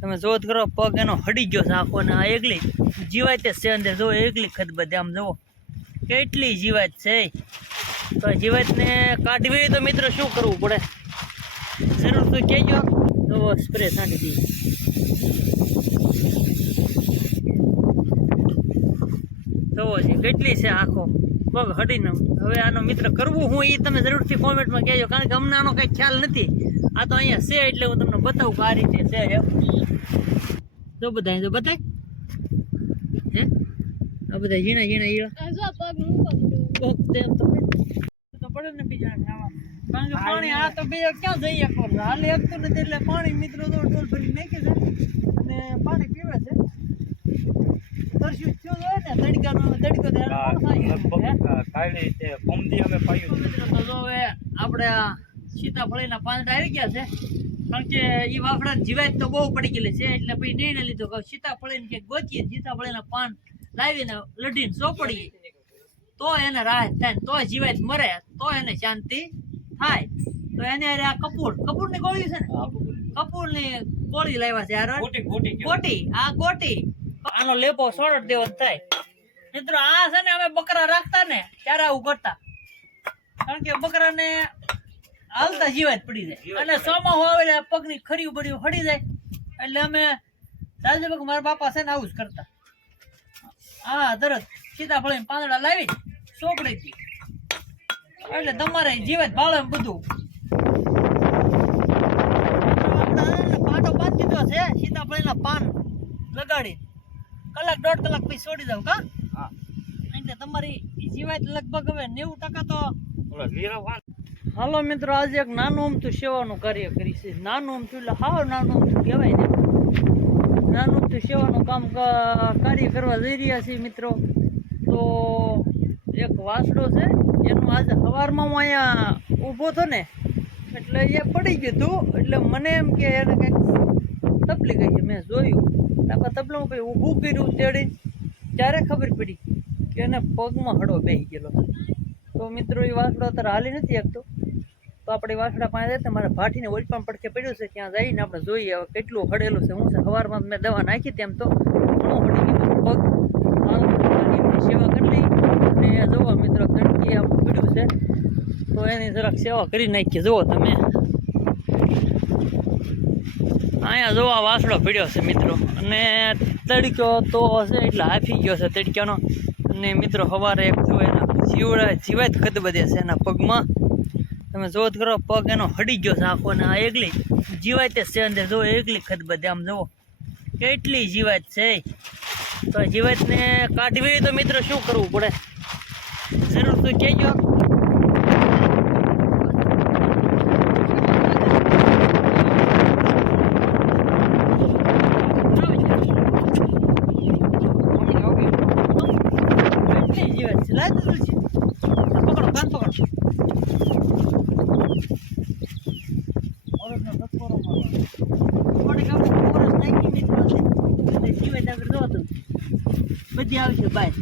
તમે જોત કરો પગ એનો હડી ગયો છે આખો ને આ એકલી જીવાત જ છે અંદર. જો એકલી ખત આમ જુઓ. કેટલી જીવાત છે. તો જીવાતને કાઢવી તો મિત્રો શું કરવું પડે? જરૂર તો કહેજો. તો સ્પ્રે છાંટી દઈએ. જોવો છે કેટલી છે આખો પગ હડીને? હવે આનો મિત્ર કરવું હું એ તમે જરૂરથી કોમેન્ટમાં કહેજો, કારણ કે અમને આનો કંઈ ખ્યાલ નથી. આ તો અહીંયા છે એટલે હું તમને બતાવું કે આ રીતે છે જો બધા તો બતાય હે? આ બધા ઝીણા ઝીણા ઈળા કોક તેમ તો તો પડે ને બીજા આમાં કારણ કે પાણી આ તો બીજા ક્યાં જઈ શકો હાલે શકતું નથી એટલે પાણી મિત્રો તો ડોલ ભરી નાખે છે. અને પાણી પીવે છે. તરસ્યું થયું હોય ને તડકાનો તડકો? હે? પમદી અમે પાયું મિત્રો તો જો હવે આપણે આ સીતાફળીના પાંદડા આવી ગયા છે. કારણ કે એ વાફડા જીવાત તો બહુ પડી ગયેલી છે એટલે પછી નિર્ણય લીધો કે સીતાફળીને ને ગોતીએ સીતાફળીના પાન લાવીને લડીને ચોપડીએ તો એને રાહત થાય તો જીવાત મરે તો એને શાંતિ થાય. તો એને આ કપૂર કપૂરની ગોળી છે ને? કપૂરની. ગોળી લાવ્યા છે યાર. ગોટી આ ગોટી આનો લેપો સોળ દેવો થાય. મિત્રો આ છે ને અમે બકરા રાખતા ને ત્યારે આવું કરતા. કારણ કે બકરાને હાલતા જીવાત પડી જાય. અને સોમાં આવે એટલે પગની ખરી બરી હડી જાય. એટલે અમે દાદી મારા બાપા છે ને આવું જ કરતા. હા તરત સીતાફળી પાંદડા લાવી ચોપડી હતી. એટલે તમારે જીવાત ભાળે બધું. પાટો બાંધી દીધો છે સીતાફળીના પાન લગાડી કલાક દોઢ કલાક પછી છોડી દઉં કા? હા. એટલે તમારી જીવાત લગભગ હવે નેવું ટકા તો લીરા હાલો મિત્રો, આજે એક નાનું અમથું સેવાનું કાર્ય કરી છે. નાનું અમથું એટલે હાવ નાનું અમથું કહેવાય ને. નાનું અમથું સેવાનું કામ કાર્ય કરવા જઈ રહ્યા છીએ મિત્રો. તો એક વાસડો છે, એનું આજે સવારમાં હું અહીંયા ઊભો હતો ને, એટલે એ પડી ગયું હતું. એટલે મને એમ કે એને કંઈક તપલી ગઈ છે. મેં જોયું. તાપા તબલામાં પછી ઊભું કર્યું તેડી? ત્યારે ખબર પડી કે એને પગમાં હડો બેસી ગયેલો તો મિત્રો, એ વાસડો અત્યારે હાલી નથી શકતો. તો આપણે વાસડા પાસે જઈએ મારા ભાટીને ઓલપામ પડખે પડ્યું છે, ત્યાં જઈને આપણે જોઈએ હવે કેટલું હડેલું છે. હું છે, સવારમાં મેં દવા નાખી તેમ તો ઘણું હડી ગયું પગ. સેવા કરી લઈ અને જોવા મિત્રો તડકી પડ્યું છે. તો એની જરાક સેવા કરી નાખીએ જુઓ તમે. અહીંયા જોવા વાસડો પીડ્યો છે મિત્રો. અને તડક્યો તો હશે એટલે હાફી ગયો છે તડક્યાનો અને મિત્રો, સવારે એક જો એના જીવડા જ ખત બધે છે એના પગમાં. તમે જોત કરો પગ એનો હડી ગયો આખો ને આ એકલી જીવાય તે છે અંદર. જો એકલી ખત બધે આમ જુઓ કેટલી જીવાત છે તો જીવાતને કાઢવી તો મિત્રો શું કરવું પડે? જરૂર તો કહેજો કેટલી જીવાત છે લાય તો તુલસી. આ પકડો કાન પકડો ઓરસનો ધક્કોરો મારવાનો. થોડીક આપણે ઓરસ નાખી મિત્રો એટલે જીવાત આગળ જોવો તમે. બધી આવશે બાય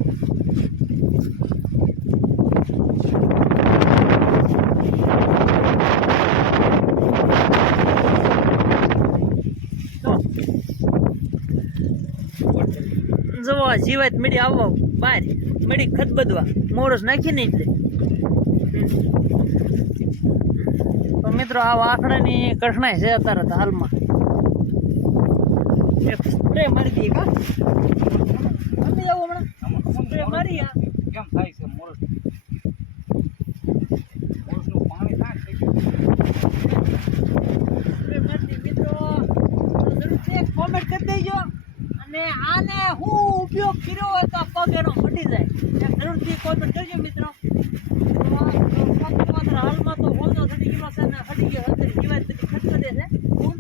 જવો આ જીવાત મીડી આવવા બહાર મીડી ખત બધવા. મોરસ નાખીને એટલે. તો મિત્રો આ વાંકડાની કઠણાઈ છે અત્યારે તો હાલમાં. સ્પ્રે મારી દઈએ કા? મમ્મી જાવ હમણાં. સ્પ્રે મારી કેમ થાય છે મોરસ મોરસનું પાણી થાય છે સ્પ્રે મારી દઈએ મિત્રો તો જરૂરથી એક કોમેન્ટ કરી દેજો અને આને હું ઉપયોગ કર્યો હોય તો આ પગ એનો મટી જાય. એક જરૂરથી પણ કરજો મિત્રો. તો માત્ર હાલમાં તો હોલનો થતી ગયો છે અને હટી ગયો અંદર જીવાત બધી ખટખટે છે. ફૂલ.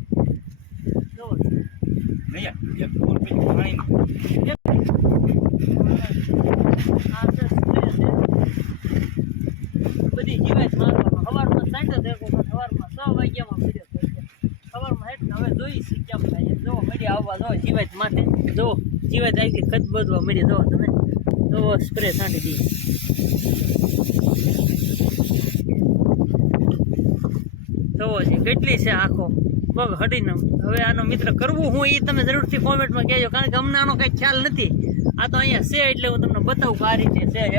જો. એક ફૂલ પછી પાણી છે છે. બધી મારવાનો સવારમાં સાંજે સવારમાં છ વાગ્યામાં એટલે સવારમાં હેઠ હવે જોઈ છે કેમ થાય છે. જો મળી આવવા જો જીવાત માટે જો. જીવાત આવી કદ બધવા મળી. દો તમે તો સ્પ્રે છાંટી દઈએ જોવો છે કેટલી છે આખો પગ હટીને હવે આનો મિત્ર કરવું હું એ તમે જરૂરથી કોમેન્ટમાં કહેજો, કારણ કે અમને આનો કંઈ ખ્યાલ નથી. આ તો અહીંયા છે એટલે હું તમને બતાવું કે આ રીતે છે અને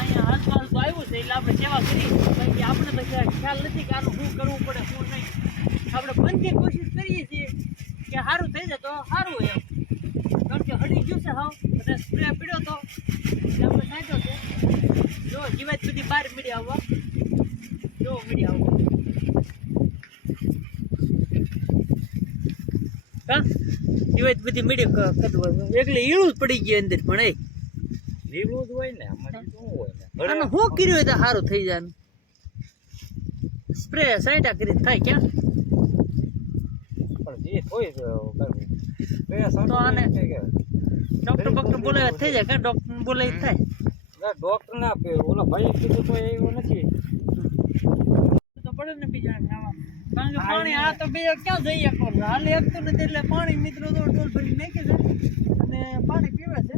અહીંયા હાલ હાલ તો આવ્યું છે, એટલે આપણે સેવા કરી. કે આપણે તો ખ્યાલ નથી કે આનું શું કરવું પડે, શું નહીં. આપણે બનતી કોશિશ કરીએ છીએ કે સારું થઈ જાય તો સારું એમ. કારણ કે હળી ગયું છે હાવ. અને સ્પ્રે પીડ્યો તો. આપણે સાંધો છે. જો જીવાત બધી બહાર મીડી આવવા. જો મીડી આવવા. કા જીવાત બધી મીડી કદવા એટલે ઈળું જ પડી ગયું અંદર પણ એ લીલું જ હોય ને આમાં શું હોય ને? શું કર્યું હોય તો સારું થઈ જાય. સ્પ્રે સાઈડા કરી થાય ક્યાં? પણ જે હોય કરવું તો આને- ડોક્ટર ડોક્ટર બોલે થઈ જાય કે ડોક્ટર બોલે થાય? ના ડોક્ટર ના આપે. ઓલા ભાઈ કીધું તો એવું નથી. તો પડે ને બીજા ખાવા કારણ કે પાણી આ તો બે ક્યાં જઈએ કોણ હાલે એકતું નથી એટલે પાણી મિત્રો તો દોડ ભરી નાખે છે. અને પાણી પીવે છે.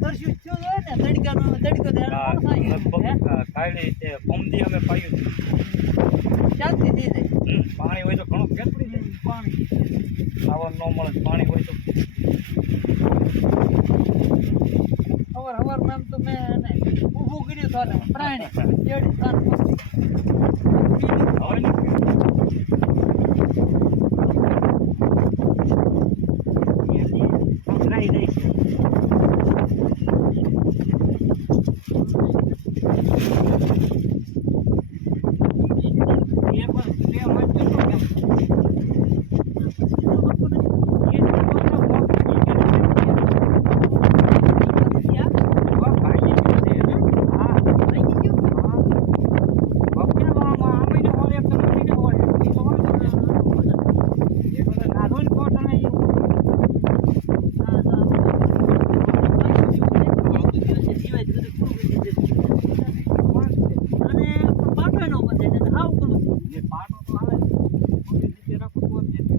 તરસ્યું થયું ને તડકાનો તડકો કાલે તે અમે પાયું. શાંતિ થઈ જાય. પાણી હોય તો ઘણું જાય પાણી. ખાવાનું ન મળે પાણી હોય તો. ખબર ખબર નામ તો મેં ઊભું કર્યું તો પ્રાણી હવે ને પકડાઈ જાય છે એ પણ બે મજૂર તો કેમ? હા, ભાઈ એ છે. હા, હા. બપોરમાં આમે ને હોય, એક તો નથી ને હોય. એ તો હોય તો ને. એ તો નાનો જ કોટ અને એ જે પાટો તો આવે ને, કોઈ રીતે રાખો તો જ નથી.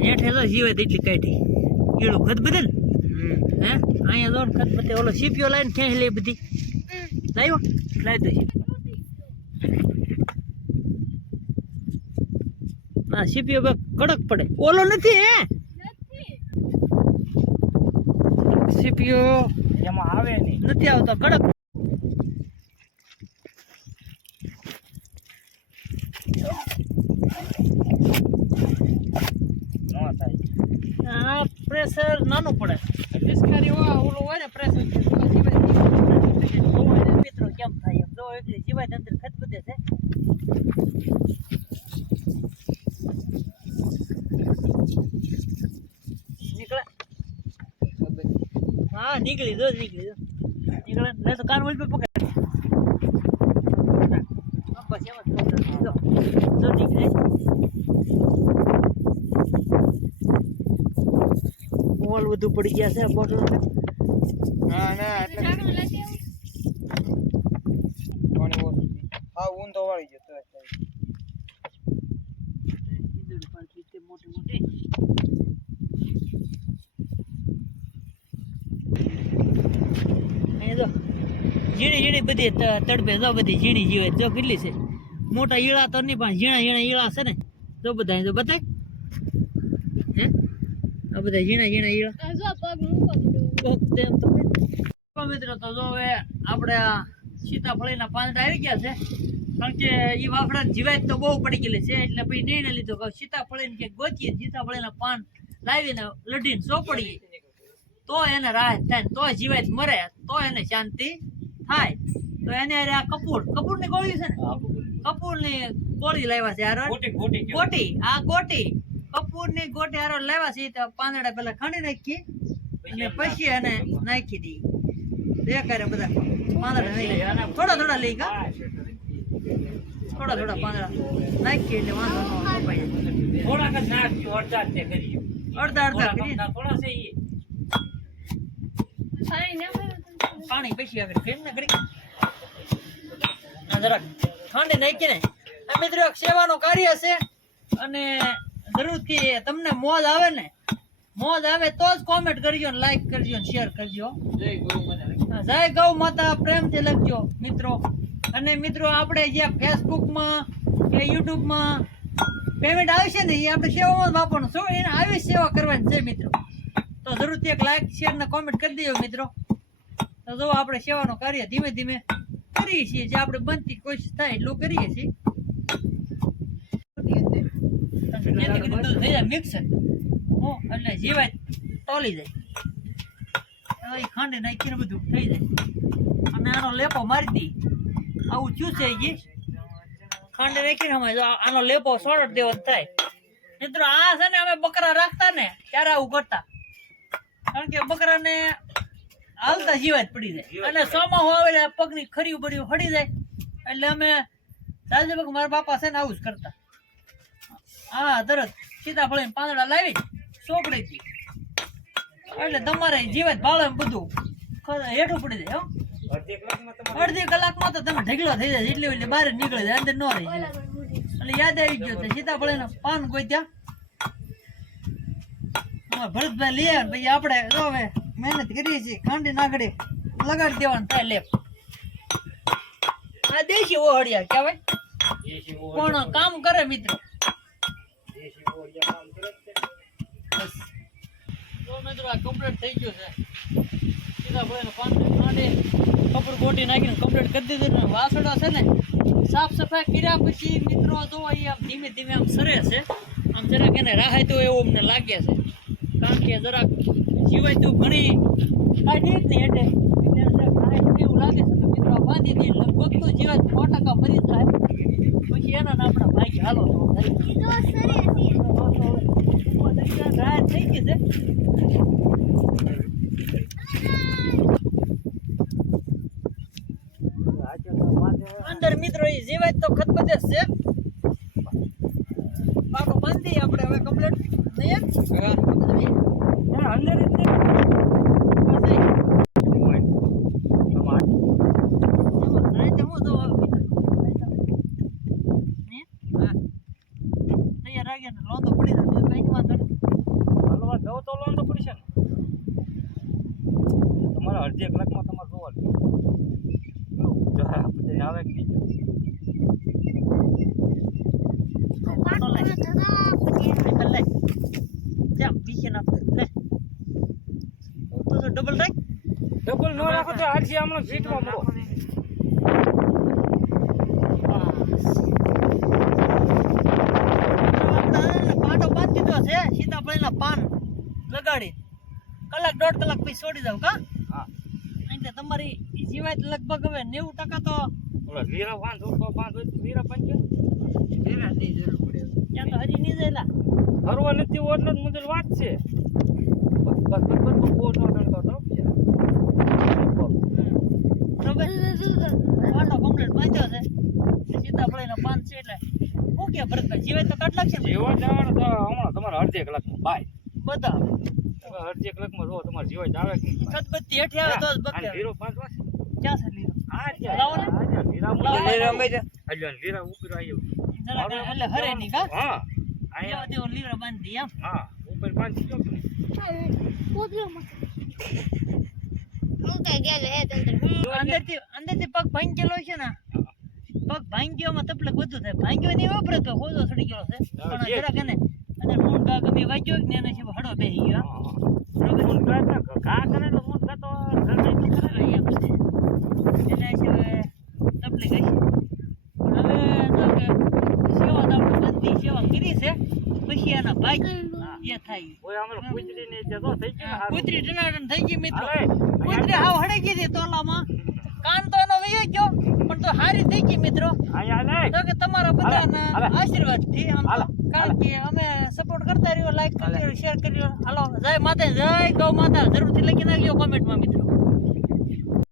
હેઠે જીવે તેટલી કાઢી. કીડું ખત બદલ હે? અહીંયા જો ખત બધે. ઓલો સીપીઓ લાઈને ખેંચી લે બધી. લાવ્યો લાવી દો. સીપીઓ સીપીઓ કડક પડે. ઓલો નથી હે? સીપીઓ એમાં આવે નહીં. નથી આવતો કડક. ન થાય. આ પ્રેશર નાનું પડે. ડિસ્કારી ઓલું હોય ને પ્રેશર મિત્રો, કેમ થાય એમ? જો એટલે જીવાય અંદર ખત બધે છે. નીકળે. હા, નીકળી દો નીકળી દો નીકળે. નહીં તો કાન વળી પકડ બસ એમ જ પકડ જો જો નીકળે વધુ પડી ગયા છે બોટલ ના ના એટલે વાળી જતો મોટી મોટી અહીંયા જો ઝીણી ઝીણી બધી ત- તડપે જો બધી ઝીણી જીવે જો કેટલી છે? મોટા ઈળા તો નહીં પણ ઝીણા ઝીણા ઈળા છે ને. જો બધા અહીં જો બતાય. બધા ઝીણા ઝીણા ઈળા મિત્રો તો જો હવે આપણે આ સીતાફળીના પાંદડા આવી ગયા છે. કારણ કે એ વાફડા જીવાત તો બહુ પડી ગયેલી છે એટલે પછી નિર્ણય લીધો કે સીતાફળીને કે ગોતીએ સીતાફળીના પાન લાવીને લડીને ચોપડીએ તો એને રાહત થાય ને તો જીવાત મરે તો એને શાંતિ થાય. તો એને આ કપૂર કપૂરની ગોળી છે ને? કપૂરની. ગોળી લાવ્યા છે ગોટી આ ગોટી. આ ની ગોટી હારો લેવા છે તો પાંદડા પેલા ખણી નાખી અને પછી એને નાખી દી. બેકારે બધા પાંદડા નહીં થોડા થોડા લઈ ગા થોડા થોડા પાંદડા નાખી એટલે વાંધો ન કપાઈ જાય. થોડાક જ નાખજો અડધા તે કરી અડધા અડધા કરી થોડા છે ઈ. પાણી પછી આગળ ફેર ને કરી. જરાક ખાંડી નાખી ને આ મિત્રો સેવાનું કાર્ય છે અને જરૂરથી તમને મોજ આવે ને મોજ આવે તો જ કોમેન્ટ કરજો ને લાઈક કરજો ને શેર કરજો. જય ગૌ માતા પ્રેમથી લખજો મિત્રો. અને મિત્રો આપણે જે ફેસબુકમાં કે યુટ્યુબમાં પેમેન્ટ આવશે ને એ આપણે સેવામાં વાપરવાનું. શું? એને આવી સેવા કરવાની છે મિત્રો. તો જરૂરથી એક લાઈક શેર ને કોમેન્ટ કરી દેજો મિત્રો. તો જો આપણે સેવાનું કાર્ય ધીમે ધીમે કરીએ છીએ જે આપણે બનતી કોશિશ થાય એટલું કરીએ છીએ. થઈ જાય મિક્સર હો એટલે જીવાય તોલી જાય. હવે ઈ ખાંડે નાખીને બધું થઈ જાય. અને આનો લેપો મારી દી. આવું થયું છે ઈ. ખાંડે નાખીને અમે આનો લેપો સોડટ દેવો થાય. મિત્રો આ છે ને અમે બકરા રાખતા ને ત્યારે આવું કરતા. કારણ કે બકરાને હાલતા જીવાય જ પડી જાય. અને સોમાં હોય એટલે પગની ખરી બરી હડી જાય. એટલે અમે દાદા મારા બાપા છે ને આવું જ કરતા. હા તરત સીતાફળ પાંદડા લાવી ચોપડી હતી એટલે તમારે જીવત ભાળે બધું હેઠું પડી જાય અડધી કલાકમાં તો તમે ઢગલો થઈ જાય એટલે એટલે બહાર નીકળે જાય અંદર ન રહી જાય. એટલે યાદ આવી ગયો સીતાફળ પાન કોઈ ત્યાં ભરતભાઈ લઈ આવે પછી આપણે હવે મહેનત કરીએ છીએ ખાંડી નાગડી લગાડી દેવાનું થાય લેપ આ દેશી ઓહળિયા કહેવાય. પણ કામ કરે મિત્રો? મિત્રો, આ કમ્પ્લીટ થઈ ગયું છે. સીધા ભાઈને પાંચ ખાંડે કપડ ગોટી નાખીને કમ્પ્લીટ કરી દીધું ને વાસણો છે ને સાફ સફાઈ કર્યા પછી મિત્રો જો અહીં આમ ધીમે ધીમે આમ સરે છે. આમ જરાક એને રાહત એવું અમને લાગે છે. કારણ કે જરાક જીવાય તો ઘણી કાઢી જ નહીં એટલે એવું લાગે છે. મિત્રો બાંધી દઈએ લગભગ તો જીવાય સો ટકા ફરી જાય પછી એના ને આપણા ભાઈ હાલો થઈ ગઈ છે અંદર મિત્રો એ જીવાય તો ખતબદે જ છે પાકો બાંધી આપણે હવે કમ્પ્લીટ નહીં અંદર જ લોંદો પડી જાય કઈ વાંધો નહીં હલવા દઉં તો લોન તો પડશે ને તમારે અડધી કલાકમાં તમારે જોવા જ કેવું જરા પછી આવે કે નહીં પાટો લે સાયકલ લે જા પીછે નાખ દે લે તો તો ડબલ રાખ ડબલ નો રાખો તો હાલશી હમણાં સીટમાં મૂકો પાટો બાંધી દીધો છે સીતાફળીના પાન લગાડી કલાક દોઢ કલાક પછી છોડી દઉં કા હા એટલે તમારી જીવાત લગભગ હવે નેવું ટકા તો વીરા પાંચ પાંચ હોય તો વીરા પાંચ ત્યાં તો હજી નહીં જયેલા ફરવા નથી હોય એટલે જ મુજબ વાત છે બસ બસ બસ બહુ નો ડંકો તો છે બરોબર પાટો કમ્પ્લીટ બાંધ્યો છે. સીતાફળીના પાન છે એટલે શું કે ભરતભાઈ જીવાત તો કેટલા છે ને? જીવન તો હમણાં તમારે અડધી કલાકમાં બાય. બધા. અડધી કલાકમાં જો તમારે જીવન આવે કે નહીં? હેઠે આવે તો બકે વીરો પાંચ વાગે? ક્યાં છે લીધો આ લાવો ને. રહ્યા વીરા લીરા અલ્યો ને લીરા ઉપર આવ્યો એટલે હરે નહીં કા? હા. એવા અહીંયા તેવો બાંધી એમ. હા. ઉપર અંદરથી અંદરથી પગ ભાંગેલો છે ને. પગ ભાંગ્યોમાં તકલીફ વધુ થાય. ભાંગ્યો નહીં વાપરે તો હોજો સડી ગયો છે. પણ જરાક એને અંદર મૂળ ગા ગમે વાગ્યો ને એને છે હડો બેહી ગયો. ઘા કરે તો મૂળ તો કરે. એમ છે એટલે છે હવે તકલીફ હશે પણ હવે જો કે સેવા તો આપણે બધી સેવા કરી છે. પછી એના ભાગ એ થાય. ઓય આમેલો કૂતરી ને જે થઈ ગયું ને ટનાટન થઈ ગઈ મિત્રો. અરે, હાવ હળી ગઈ હતી તોલામાં. કાન તો એનો વયો ગયો પણ તો હારી થઈ ગઈ મિત્રો. તો કે તમારા બધાના. આશીર્વાદથી આમ કારણ કે અમે સપોર્ટ કરતા રહ્યો લાઈક કરી રહ્યો શેર કર્યો. હાલો જય માતા જય ગૌ માતા. જરૂરથી લખી નાખજો કોમેન્ટમાં મિત્રો.